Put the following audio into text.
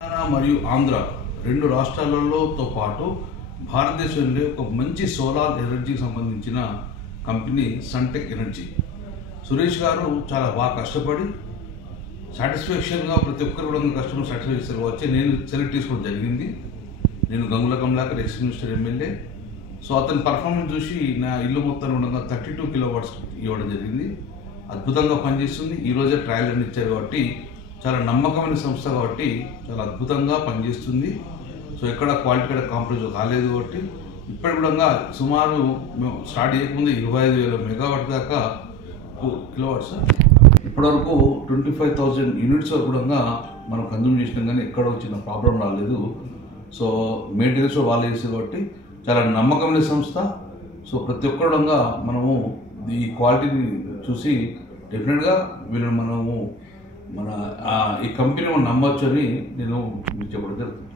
తెలంగాణ మరియు ఆంధ్ర రెండు రాష్ట్రాలతో పాటు భారతదేశంలో ఒక మంచి సోలార్ ఎనర్జీకి సంబంధించిన కంపెనీ సన్టెక్ ఎనర్జీ. సురేష్ గారు చాలా బాగా కష్టపడి సాటిస్ఫాక్షన్గా ప్రతి ఒక్కరు కూడా కస్టమర్ సాటిస్ఫాక్షన్ వచ్చి నేను సెలెక్ట్ చేసుకోవడం జరిగింది. నేను Gangula Kamalakar ex minister MLA. So అతని పర్ఫార్మెన్స్ చూసి నా ఇల్లు మొత్తం ఉండగా 32 కిలోవాట్స్ ఇవ్వడం జరిగింది. అద్భుతంగా పనిచేస్తుంది. ఈరోజే ట్రయల్ అని ఇచ్చారు కాబట్టి చాలా నమ్మకమైన సంస్థ కాబట్టి చాలా అద్భుతంగా పనిచేస్తుంది. సో ఎక్కడ క్వాలిటీ కూడా కాంప్రమైజ్ కాలేదు కాబట్టి ఇప్పటి కూడా సుమారు మేము స్టార్ట్ చేయకముందు 25,000 మెగావాట్ దాకా కిలోవాట్స్ ఇప్పటివరకు 25,000 యూనిట్స్ వరకు కూడా మనం కన్జ్యూమ్ చేసినాం కానీ ఎక్కడ వచ్చిన ప్రాబ్లం రాలేదు. సో మెయింటెనెన్స్ వాళ్ళు చేసేది కాబట్టి చాలా నమ్మకమైన సంస్థ. సో ప్రతి ఒక్కరు మనము ఈ క్వాలిటీని చూసి డెఫినెట్గా వీళ్ళని మనము ఈ కంపెనీ మనం నమ్మొచ్చు అని నేను చెప్పడం జరుగుతుంది.